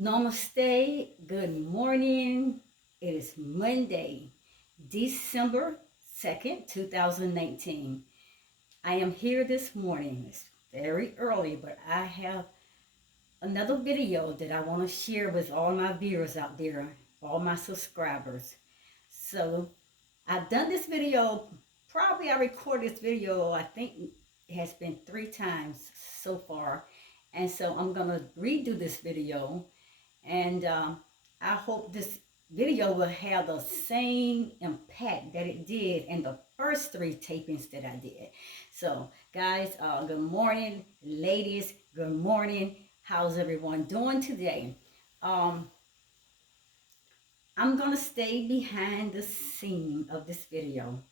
Namaste. Good morning. It is Monday, December 2nd, 2019. I am here this morning. It's very early, but I have another video that I want to share with all my viewers out there, all my subscribers. So I've done this video, probably I recorded this video, I think it has been 3 times so far. And so I'm going to redo this video and I hope this video will have the same impact that it did in the first 3 tapings that I did. So, guys, good morning, ladies. Good morning. How's everyone doing today? Um, I'm going to stay behind the scene of this video.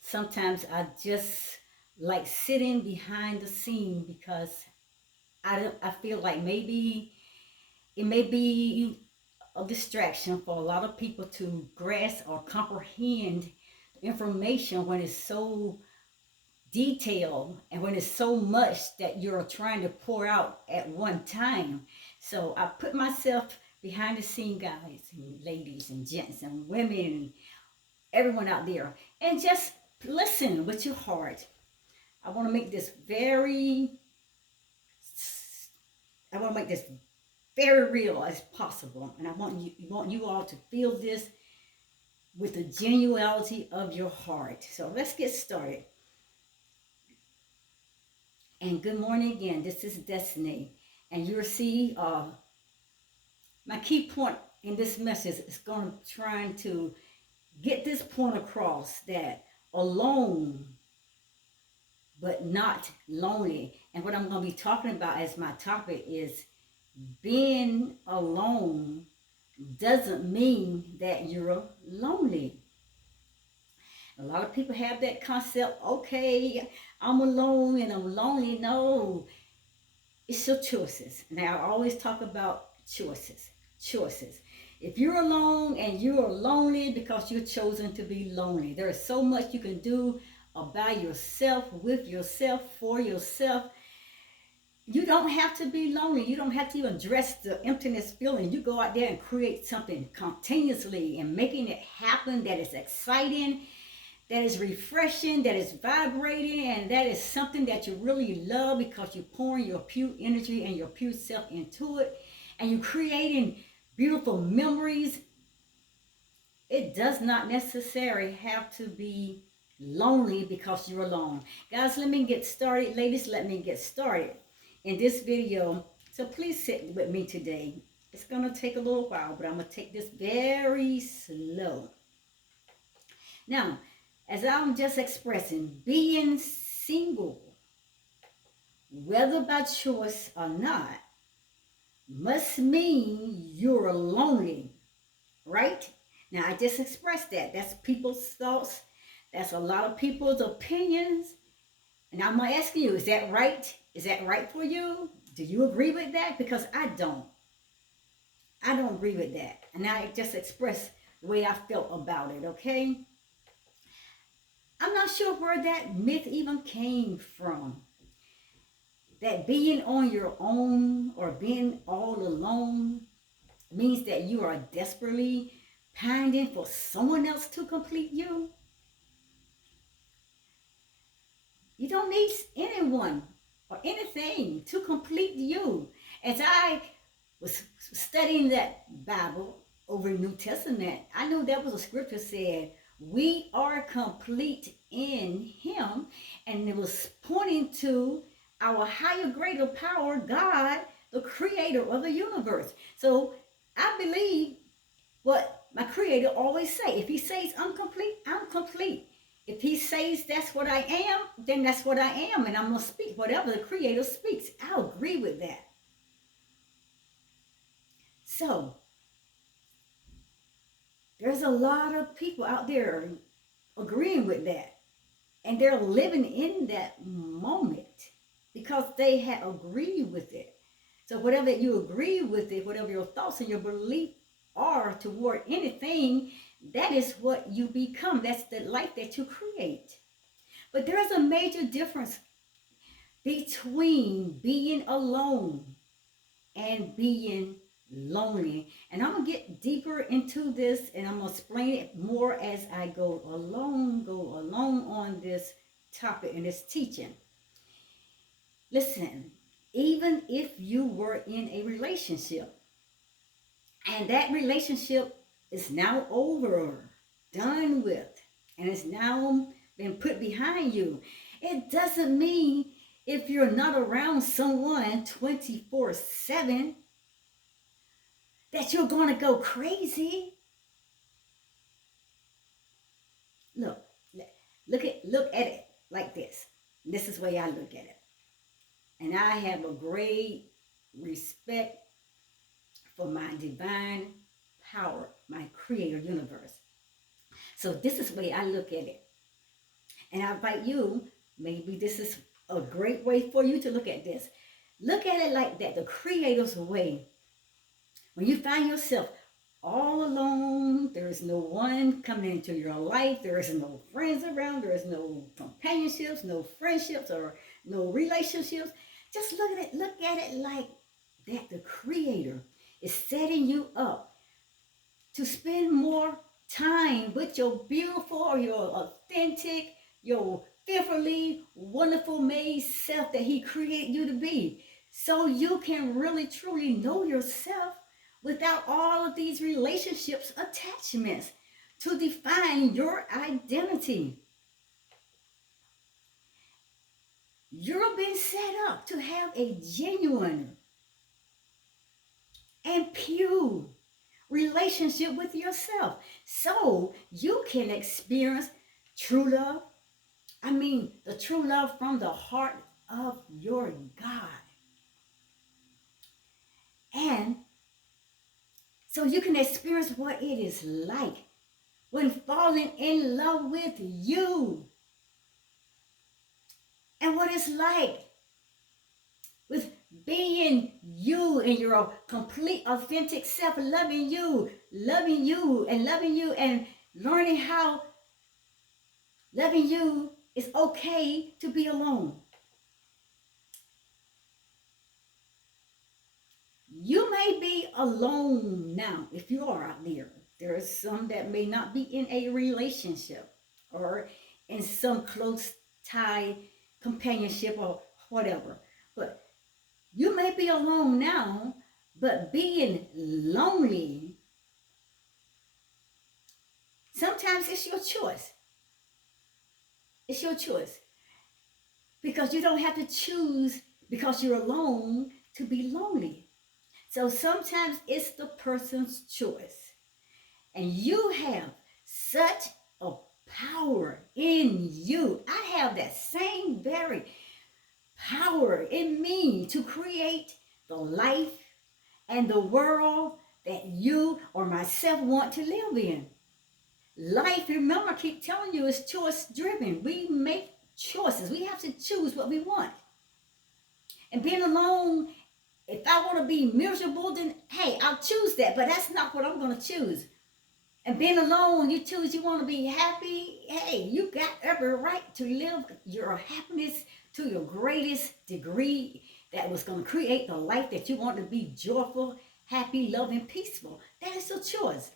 Sometimes I just like sitting behind the scene because I feel like maybe it may be a distraction for a lot of people to grasp or comprehend information when it's so detailed and when it's so much that you're trying to pour out at one time. So I put myself behind the scene, guys and ladies and gents and women and everyone out there, and just listen with your heart. I want to make this very I want to make this very real as possible. And I want you all to feel this with the genuality of your heart. So let's get started. And good morning again. This is Destiny. And you'll see my key point in this message is going to trying to get this point across that alone but not lonely. And what I'm going to be talking about as my topic is being alone doesn't mean that you're lonely. A lot of people have that concept, okay, I'm alone and I'm lonely. No, it's your choices. Now, I always talk about choices. Choices. If you're alone and you're lonely because you're chosen to be lonely, there is so much you can do about yourself, with yourself, for yourself. You don't have to be lonely. You don't have to even address the emptiness feeling. You go out there and create something continuously and making it happen that is exciting, that is refreshing, that is vibrating, and that is something that you really love because you're pouring your pure energy and your pure self into it, and you're creating beautiful memories. It does not necessarily have to be lonely because you're alone. Guys, let me get started. Ladies, let me get started in this video. So please sit with me today. It's going to take a little while, but I'm going to take this very slow. Now, as I'm just expressing, being single, whether by choice or not, must mean you're lonely, right? Now, I just expressed that. That's people's thoughts. That's a lot of people's opinions. And I'm going to ask you, is that right? Is that right for you? Do you agree with that? Because I don't. I don't agree with that. And I just expressed the way I felt about it, okay? I'm not sure where that myth even came from. That being on your own or being all alone means that you are desperately pining for someone else to complete you. You don't need anyone or anything to complete you. As I was studying that Bible over in New Testament, I knew that was a scripture said, we are complete in him, and it was pointing to our higher, greater power, God, the creator of the universe. So I believe what my creator always say. If he says I'm complete, I'm complete. If he says that's what I am, then that's what I am, and I'm going to speak whatever the creator speaks. I agree with that. So there's a lot of people out there agreeing with that, and they're living in that moment because they have agreed with it. So whatever you agree with it, whatever your thoughts and your belief are toward anything, that is what you become. That's the life that you create. But there's a major difference between being alone and being lonely. And I'm going to get deeper into this and I'm going to explain it more as I go along on this topic and this teaching. Listen, even if you were in a relationship and that relationship is now over, done with, and it's now been put behind you, it doesn't mean if you're not around someone 24/7 that you're going to go crazy. Look, look at it like this. This is the way I look at it. And I have a great respect for my divine power, my creator universe. So this is the way I look at it. And I invite you, maybe this is a great way for you to look at this. Look at it like that, the creator's way. When you find yourself all alone, there is no one coming into your life, there is no friends around, there is no companionships, no friendships, or no relationships. Just look at it like that the creator is setting you up to spend more time with your beautiful or your authentic, your fearfully wonderful made self that he created you to be. So you can really truly know yourself without all of these relationships, attachments to define your identity. You're being set up to have a genuine and pure relationship with yourself so you can experience true love. I mean, the true love from the heart of your God. And so you can experience what it is like when falling in love with you and what it's like with being you and your complete authentic self, loving you and learning how loving you is okay to be alone. You may be alone now if you are out there. There are some that may not be in a relationship or in some close tie companionship or whatever. But you may be alone now, but being lonely, sometimes it's your choice. It's your choice. Because you don't have to choose because you're alone to be lonely. So sometimes it's the person's choice. And you have such a power in you. I have that same very power in me to create the life and the world that you or myself want to live in. Life, remember, I keep telling you, is choice driven. We make choices. We have to choose what we want. And being alone, if I want to be miserable, then hey, I'll choose that. But that's not what I'm going to choose. And being alone, you choose you want to be happy. Hey, you got every right to live your happiness to your greatest degree that was going to create the life that you want to be joyful, happy, loving, peaceful. That is your choice.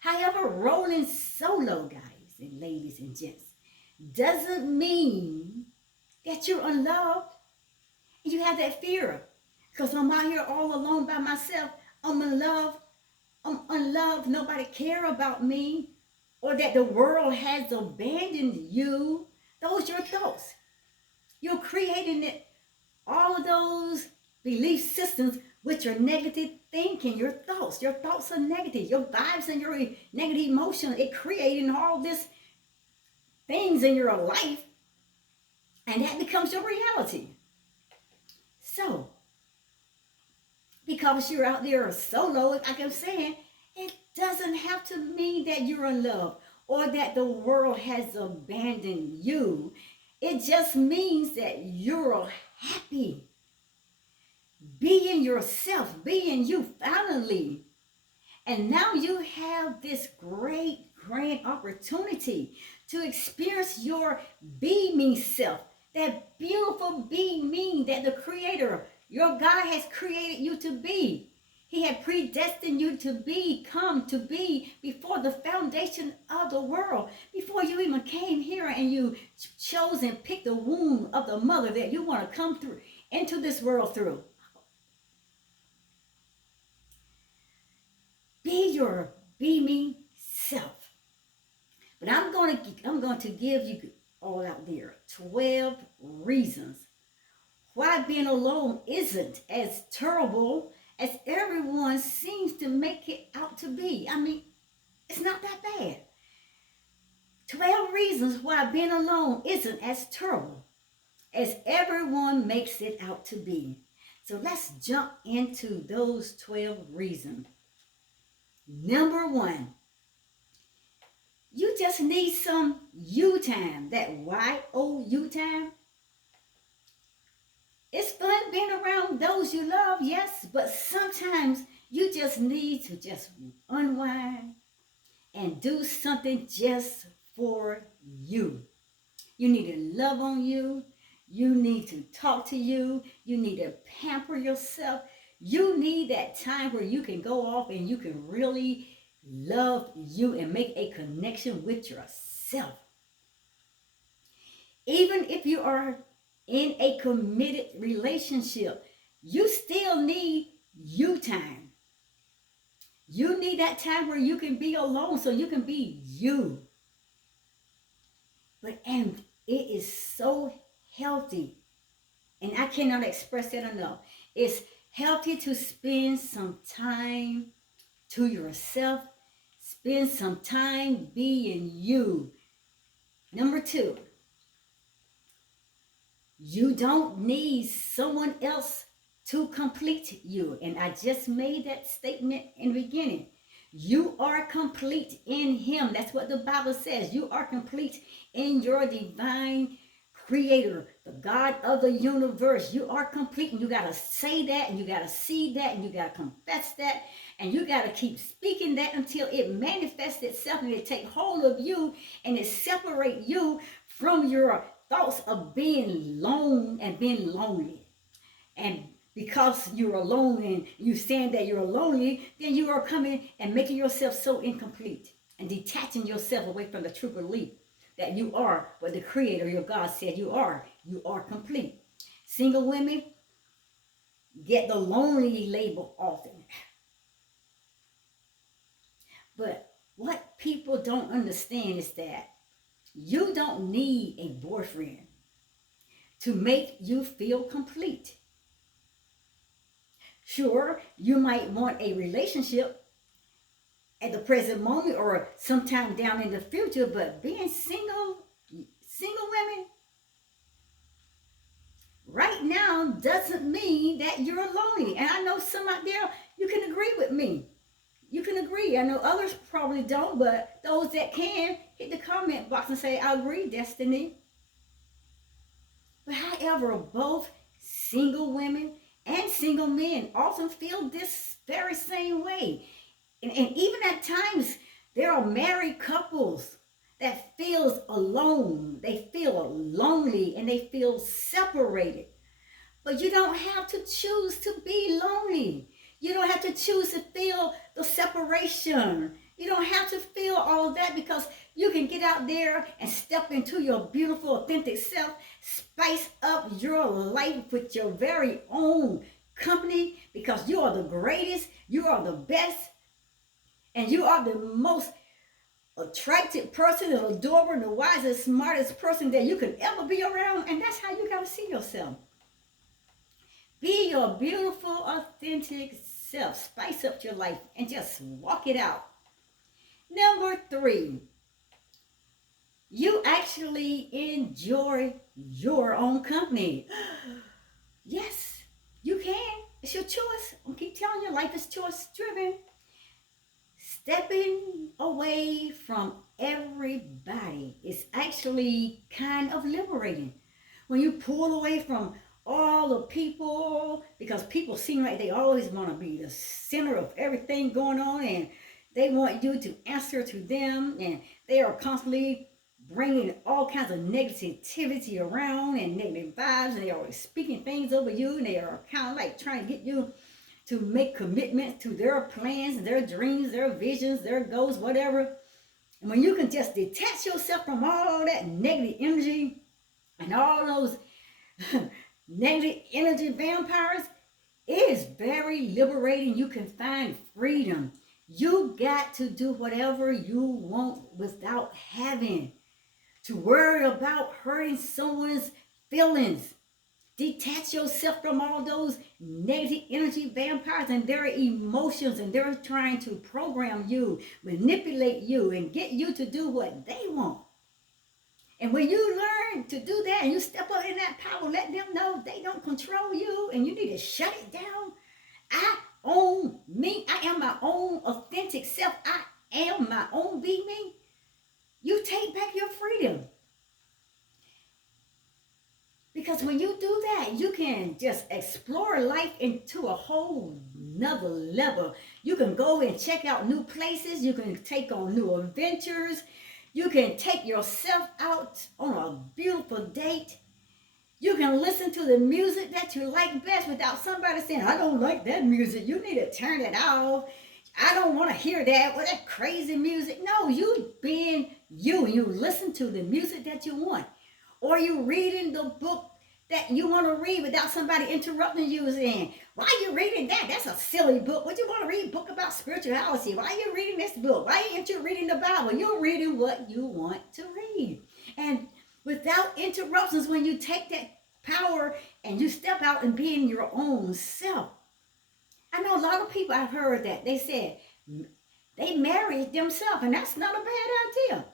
However, rolling solo, guys and ladies and gents, doesn't mean that you're unloved. You have that fear. Because I'm out here all alone by myself. I'm unloved. Nobody care about me. Or that the world has abandoned you. Those are your thoughts. You're creating it. All of those belief systems which are negative thinking, your thoughts. Your thoughts are negative. Your vibes and your negative emotions, it creating all these things in your life. And that becomes your reality. So, because you're out there solo, like I'm saying, it doesn't have to mean that you're in love or that the world has abandoned you. It just means that you're happy. Being yourself, being you finally. And now you have this great, grand opportunity to experience your beaming self, that beautiful being that the Creator, your God, has created you to be. He had predestined you to come to be before the foundation of the world. Before you even came here and you chose and picked the womb of the mother that you want to come through into this world through. Be your beaming self. But I'm going to give you all out there 12 reasons why being alone isn't as terrible as everyone seems to make it out to be. I mean, it's not that bad. 12 reasons why being alone isn't as terrible as everyone makes it out to be. So let's jump into those 12 reasons. Number 1, you just need some you time, that Y-O-U time. It's fun being around those you love, yes, but sometimes you just need to just unwind and do something just for you. You need to love on you. You need to talk to you. You need to pamper yourself. You need that time where you can go off and you can really love you and make a connection with yourself. Even if you are in a committed relationship, you still need you time. You need that time where you can be alone so you can be you. And it is so healthy, and I cannot express it enough. It's healthy to spend some time to yourself. Spend some time being you. Number 2, you don't need someone else to complete you. And I just made that statement in the beginning. You are complete in him. That's what the Bible says. You are complete in your divine creator, the God of the universe. You are complete, and you got to say that, and you got to see that, and you got to confess that, and you got to keep speaking that until it manifests itself and it take hold of you and it separate you from your thoughts of being alone and being lonely. And because you're alone and you saying that you're lonely, then you are coming and making yourself so incomplete and detaching yourself away from the true belief that you are what the Creator, your God, said you are. You are complete. Single women get the lonely label often. But what people don't understand is that you don't need a boyfriend to make you feel complete. Sure, you might want a relationship at the present moment or sometime down in the future, but being single women right now doesn't mean that you're lonely. And I know some out there, you can agree with me. You can agree. I know others probably don't, but those that can, hit the comment box and say, I agree, Destiny. But however, both single women and single men often feel this very same way. And even at times, there are married couples that feels alone. They feel lonely and they feel separated. But you don't have to choose to be lonely. You don't have to choose to feel the separation. You don't have to feel all that, because you can get out there and step into your beautiful, authentic self, spice up your life with your very own company, because you are the greatest, you are the best, and you are the most attractive person, the adorable, the wisest, smartest person that you could ever be around. And that's how you got to see yourself. Be your beautiful, authentic self. Spice up your life and just walk it out. Number 3, you actually enjoy your own company. Yes, you can. It's your choice. I keep telling you, life is choice driven. Stepping away from everybody is actually kind of liberating. When you pull away from all the people, because people seem like they always want to be the center of everything going on, and they want you to answer to them, and they are constantly bringing all kinds of negativity around and negative vibes, and they are always speaking things over you, and they are kind of like trying to get you to make commitments to their plans, their dreams, their visions, their goals, whatever. And when you can just detach yourself from all that negative energy and all those negative energy vampires, it is very liberating. You can find freedom. You got to do whatever you want without having to worry about hurting someone's feelings. Detach yourself from all those negative energy vampires and their emotions, and they're trying to program you, manipulate you, and get you to do what they want. And when you learn to do that and you step up in that power, let them know they don't control you and you need to shut it down. I own me. I am my own authentic self. I am my own being. You take back your freedom. Because when you do that, you can just explore life into a whole nother level. You can go and check out new places. You can take on new adventures. You can take yourself out on a beautiful date. You can listen to the music that you like best without somebody saying, I don't like that music. You need to turn it off. I don't want to hear that. Well, that crazy music. No, you being you. You listen to the music that you want. Or you reading the book that you want to read without somebody interrupting you saying, why are you reading that? That's a silly book. What you want to read a book about spirituality? Why are you reading this book? Why aren't you reading the Bible? You're reading what you want to read. And without interruptions, when you take that power and you step out and being your own self. I know a lot of people, I've heard that. They said they married themselves, and that's not a bad idea.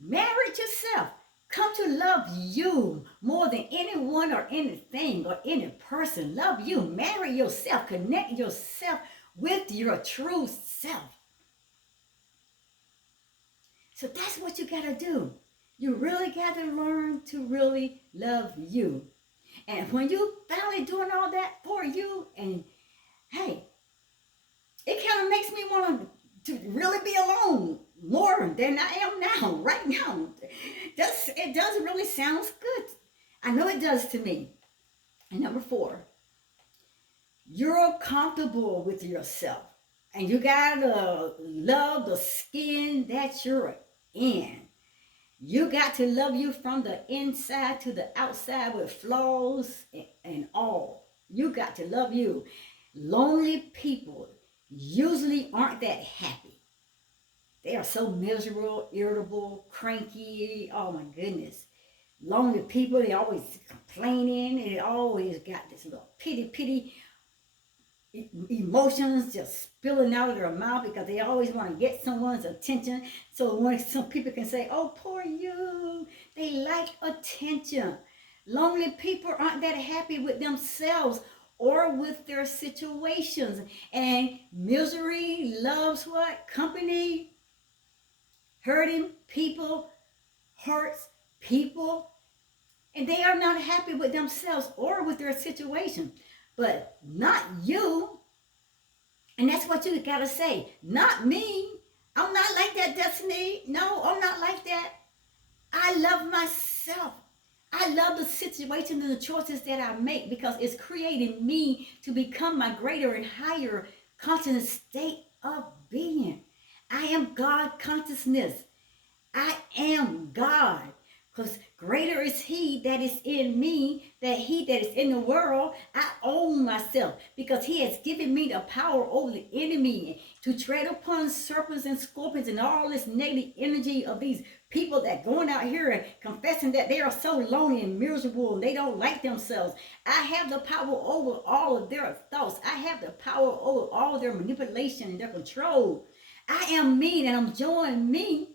Marry yourself. Come to love you more than anyone or anything or any person. Love you. Marry yourself. Connect yourself with your true self. So that's what you got to do. You really got to learn to really love you. And when you finally doing all that for you, and hey, it kind of makes me want to really be alone more than I am now, right now. It does really sounds good. I know it does to me. And number 4, you're comfortable with yourself. And you gotta love the skin that you're in. You got to love you from the inside to the outside with flaws and all. You got to love you. Lonely people usually aren't that happy. They are so miserable, irritable, cranky. Oh my goodness. Lonely people, they always complaining. And they always got this little pity emotions just spilling out of their mouth because they always want to get someone's attention. So when some people can say, oh, poor you, they like attention. Lonely people aren't that happy with themselves or with their situations. And misery loves what? Company. Hurting people hurts people. And they are not happy with themselves or with their situation. But not you. And that's what you got to say. Not me. I'm not like that, Destiny. No, I'm not like that. I love myself. I love the situation and the choices that I make because it's creating me to become my greater and higher conscious state of being. I am God consciousness. I am God. Because greater is he that is in me than he that is in the world. I own myself because he has given me the power over the enemy to tread upon serpents and scorpions and all this negative energy of these people that going out here and confessing that they are so lonely and miserable and they don't like themselves. I have the power over all of their thoughts. I have the power over all their manipulation and their control. I am me and I'm enjoying me.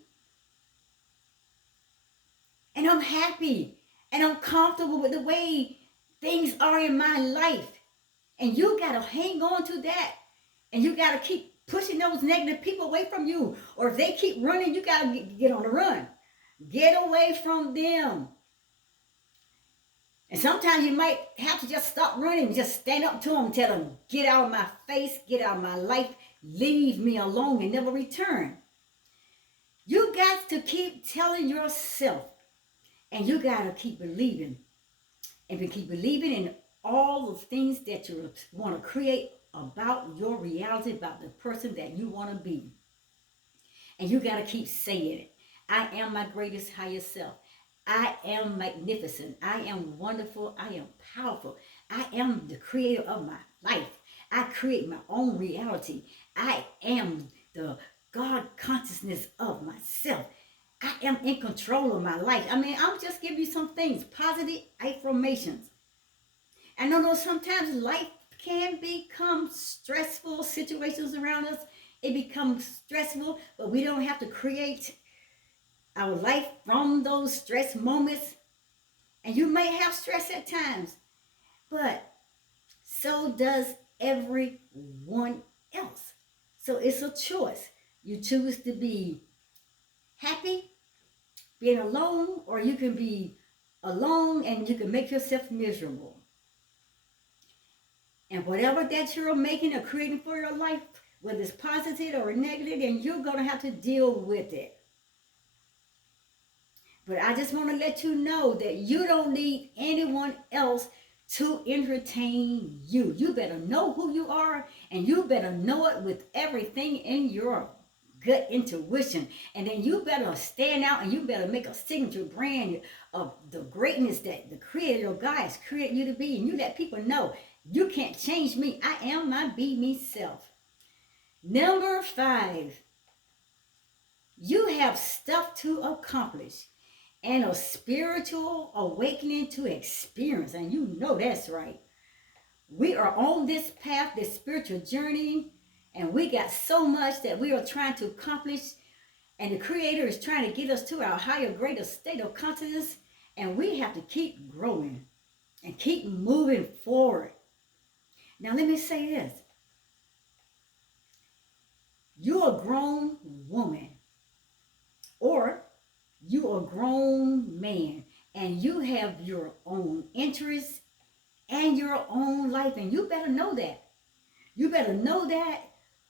And I'm happy and I'm comfortable with the way things are in my life. And you got to hang on to that. And you got to keep pushing those negative people away from you. Or if they keep running, you got to get on the run. Get away from them. And sometimes you might have to just stop running. Just stand up to them and tell them, get out of my face, get out of my life, leave me alone and never return. You got to keep telling yourself. And you got to keep believing. And keep believing in all the things that you want to create about your reality, about the person that you want to be. And you got to keep saying it. I am my greatest highest self. I am magnificent. I am wonderful. I am powerful. I am the creator of my life. I create my own reality. I am the God consciousness of myself. I am in control of my life. I mean, I'm just giving you some things, positive affirmations. I know sometimes life can become stressful, situations around us, it becomes stressful, but we don't have to create our life from those stress moments. And you may have stress at times, but so does everyone else. So it's a choice. You choose to be happy, being alone, or you can be alone and you can make yourself miserable. And whatever that you're making or creating for your life, whether it's positive or negative, then you're going to have to deal with it. But I just want to let you know that you don't need anyone else to entertain you. You better know who you are, and you better know it with everything in your gut intuition. And then you better stand out and you better make a signature brand of the greatness that the Creator God has created you to be. And you let people know, you can't change me. I am my be me self. Number 5, you have stuff to accomplish and a spiritual awakening to experience. And you know that's right. We are on this path, this spiritual journey, and we got so much that we are trying to accomplish. And the Creator is trying to get us to our higher, greater state of consciousness. And we have to keep growing and keep moving forward. Now, let me say this. You're a grown woman, or you're a grown man, and you have your own interests and your own life, and you better know that. You better know that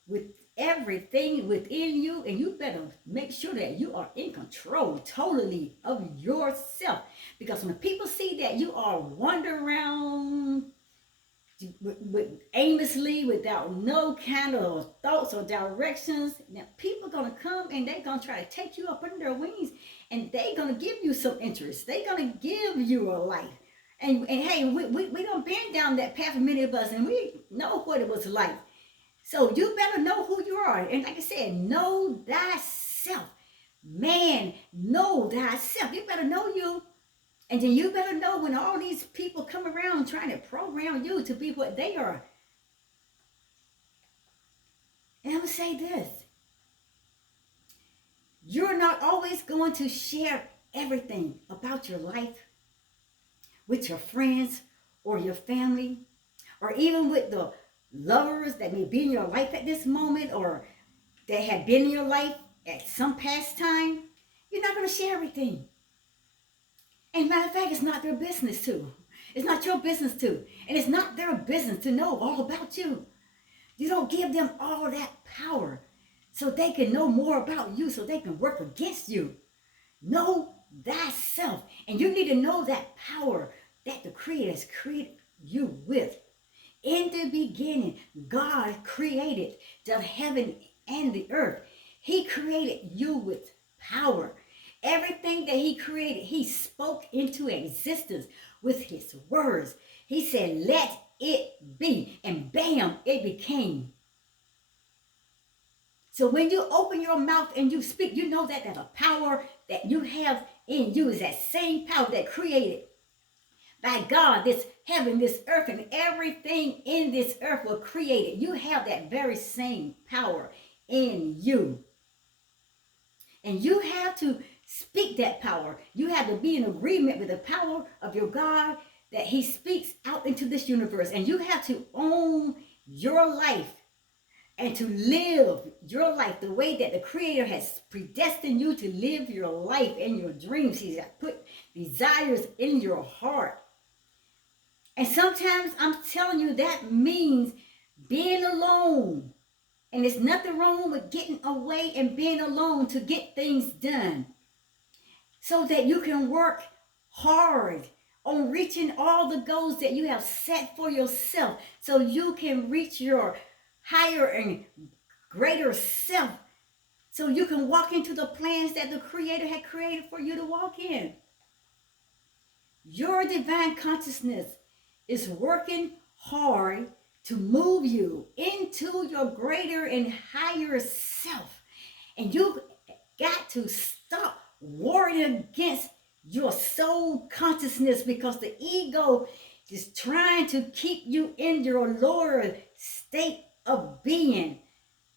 with everything within you, and you better make sure that you are in control totally of yourself. Because when people see that you are wandering around aimlessly, without no kind of thoughts or directions, now people are going to come and they're going to try to take you up under their wings, and they're going to give you some interest. They're going to give you a life. And hey, we don't been down that path for many of us, and we know what it was like. So you better know who you are. And like I said, know thyself. Man, know thyself. You better know you. And then you better know when all these people come around trying to program you to be what they are. And I would say this. You're not always going to share everything about your life with your friends or your family, or even with the lovers that may be in your life at this moment, or that have been in your life at some past time. You're not going to share everything. And matter of fact, it's not their business to. It's not your business to. And it's not their business to know all about you. You don't give them all that power so they can know more about you, so they can work against you. Know thyself. And you need to know that power that the Creator has created you with. In the beginning, God created the heaven and the earth. He created you with power. Everything that He created, He spoke into existence with His words. He said, let it be. And bam, it became. So when you open your mouth and you speak, you know that the power that you have in you is that same power that created by God, this heaven, this earth, and everything in this earth was created. You have that very same power in you. And you have to speak that power. You have to be in agreement with the power of your God that He speaks out into this universe. And you have to own your life and to live your life the way that the Creator has predestined you to live your life and your dreams. He's put desires in your heart. And sometimes I'm telling you that means being alone. And there's nothing wrong with getting away and being alone to get things done, so that you can work hard on reaching all the goals that you have set for yourself so you can reach your higher and greater self, so you can walk into the plans that the Creator had created for you to walk in. Your divine consciousness is working hard to move you into your greater and higher self. And you got to stop warring against your soul consciousness, because the ego is trying to keep you in your lower state of being.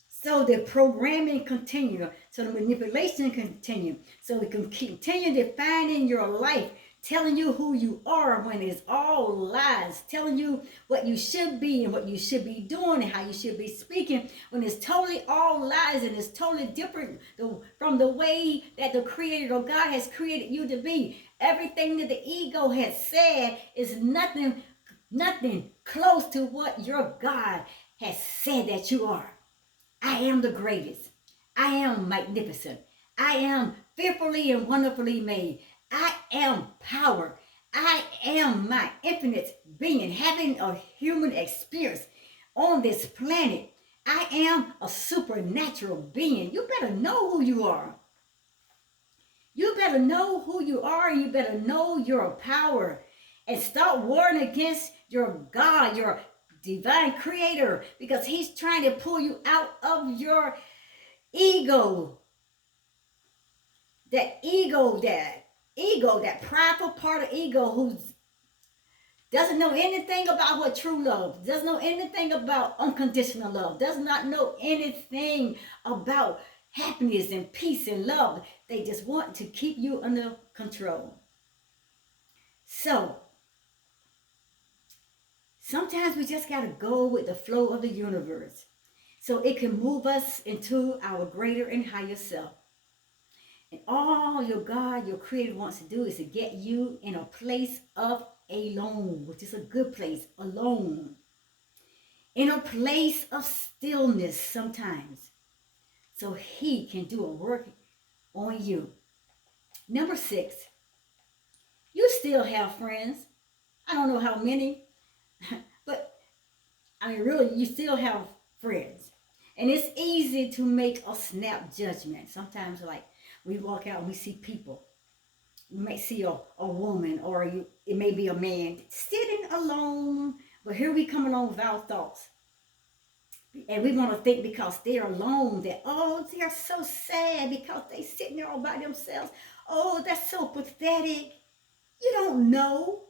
So the programming continue, so the manipulation continue, so we can continue defining your life, telling you who you are when it's all lies, telling you what you should be and what you should be doing and how you should be speaking, when it's totally all lies and it's totally different from the way that the Creator or God has created you to be. Everything that the ego has said is nothing close to what your God has said that you are. I am the greatest. I am magnificent. I am fearfully and wonderfully made. I am power. I am my infinite being, having a human experience on this planet. I am a supernatural being. You better know who you are. You better know who you are. You better know your power. And stop warring against your God, your divine Creator, because he's trying to pull you out of your ego. That prideful part of ego who doesn't know anything about what true love, doesn't know anything about unconditional love, does not know anything about happiness and peace and love. They just want to keep you under control. So sometimes we just got to go with the flow of the universe so it can move us into our greater and higher self. And all your God, your Creator wants to do is to get you in a place of alone, which is a good place, alone. In a place of stillness sometimes, so he can do a work on you. Number 6, you still have friends. I don't know how many, but I mean, really, you still have friends. And it's easy to make a snap judgment. Sometimes, like, we walk out and we see people. You might see a woman, or it may be a man sitting alone, but here we come along with our thoughts. And we want to think because they're alone that, oh, they're so sad because they're sitting there all by themselves. Oh, that's so pathetic. You don't know.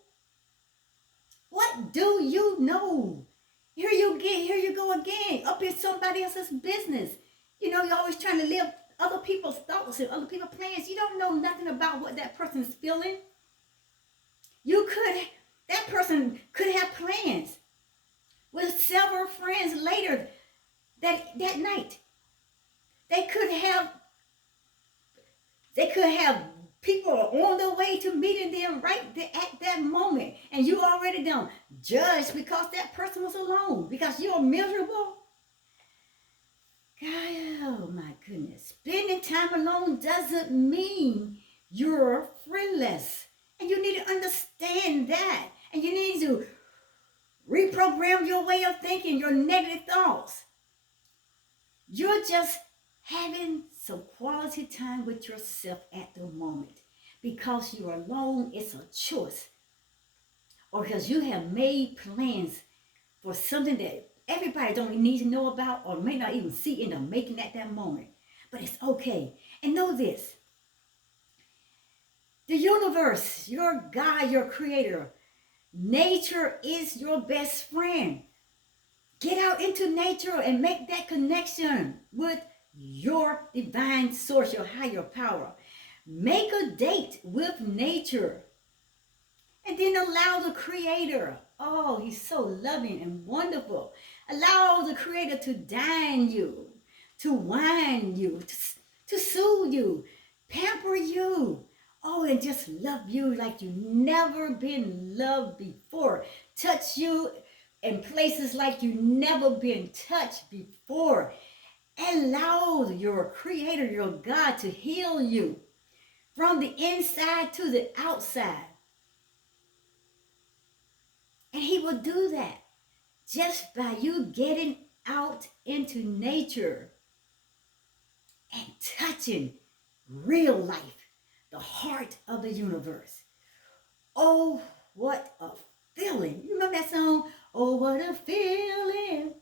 What do you know? Here you go again, up in somebody else's business. You know, you're always trying to live other people's thoughts and other people's plans. You don't know nothing about what that person's feeling. That person could have plans with several friends later that night. They could have people on their way to meeting them right at that moment. And you already done judged because that person was alone, because you're miserable. God, oh my goodness. Spending time alone doesn't mean you're friendless. And you need to understand that. And you need to reprogram your way of thinking, your negative thoughts. You're just having some quality time with yourself at the moment. Because you're alone, it's a choice. Or because you have made plans for something that everybody don't need to know about, or may not even see in the making at that moment. But it's okay. And know this. The universe, your God, your Creator, nature is your best friend. Get out into nature and make that connection with your divine source, your higher power. Make a date with nature. And then allow the Creator, oh, he's so loving and wonderful. Allow the Creator to dine you, to wine you, to soothe you, pamper you. Oh, and just love you like you've never been loved before. Touch you in places like you've never been touched before. Allow your Creator, your God, to heal you from the inside to the outside. And he will do that just by you getting out into nature and touching real life, the heart of the universe. Oh, what a feeling. You know that song? Oh, what a feeling.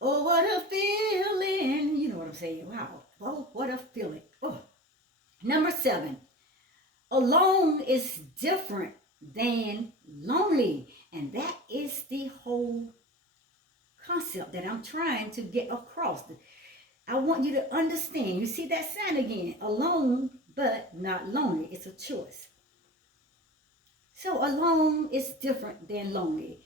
Oh, what a feeling. You know what I'm saying? Wow. Oh, what a feeling. Oh. Number 7. Alone is different than lonely. And that is the whole concept that I'm trying to get across. I want you to understand. You see that sign again. Alone, but not lonely. It's a choice. So alone is different than lonely.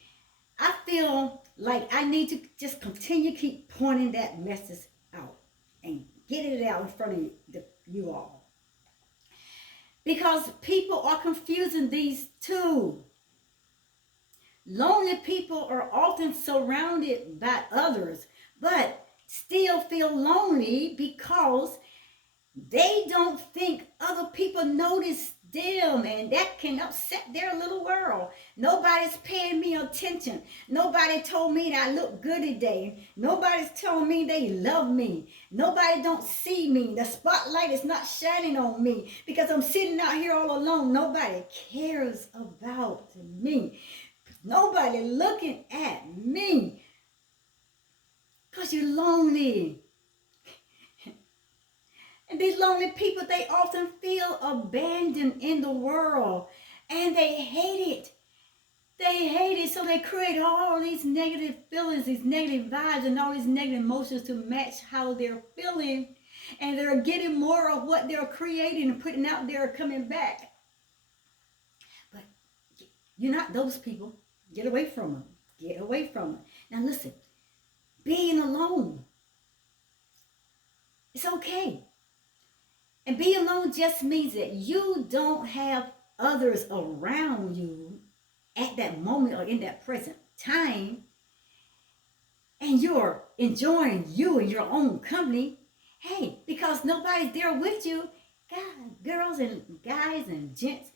I feel like I need to just continue keep pointing that message out and getting it out in front of you all. Because people are confusing these two. Lonely people are often surrounded by others, but still feel lonely because they don't think other people notice them, and that can upset their little world. Nobody's paying me attention. Nobody told me that I look good today. Nobody's telling me they love me. Nobody don't see me. The spotlight is not shining on me because I'm sitting out here all alone. Nobody cares about me. Nobody looking at me because you're lonely. And these lonely people, they often feel abandoned in the world. And they hate it. They hate it. So they create all these negative feelings, these negative vibes, and all these negative emotions to match how they're feeling. And they're getting more of what they're creating and putting out there coming back. But you're not those people. Get away from them. Get away from them. Now listen, being alone, it's okay. And being alone just means that you don't have others around you at that moment or in that present time, and you're enjoying you and your own company. Hey, because nobody's there with you, God, girls and guys and gents,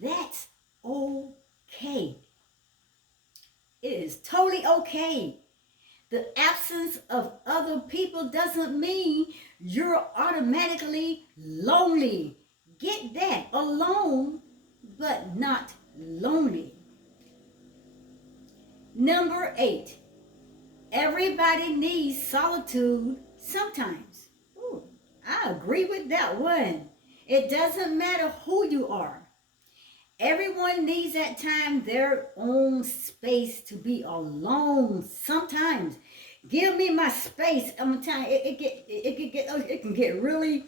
that's okay. It is totally okay. The absence of other people doesn't mean you're automatically lonely. Get that. Alone, but not lonely. Number 8. Everybody needs solitude sometimes. Ooh, I agree with that one. It doesn't matter who you are. Everyone needs at time their own space to be alone sometimes. Give me my space. I'm telling you, it can get really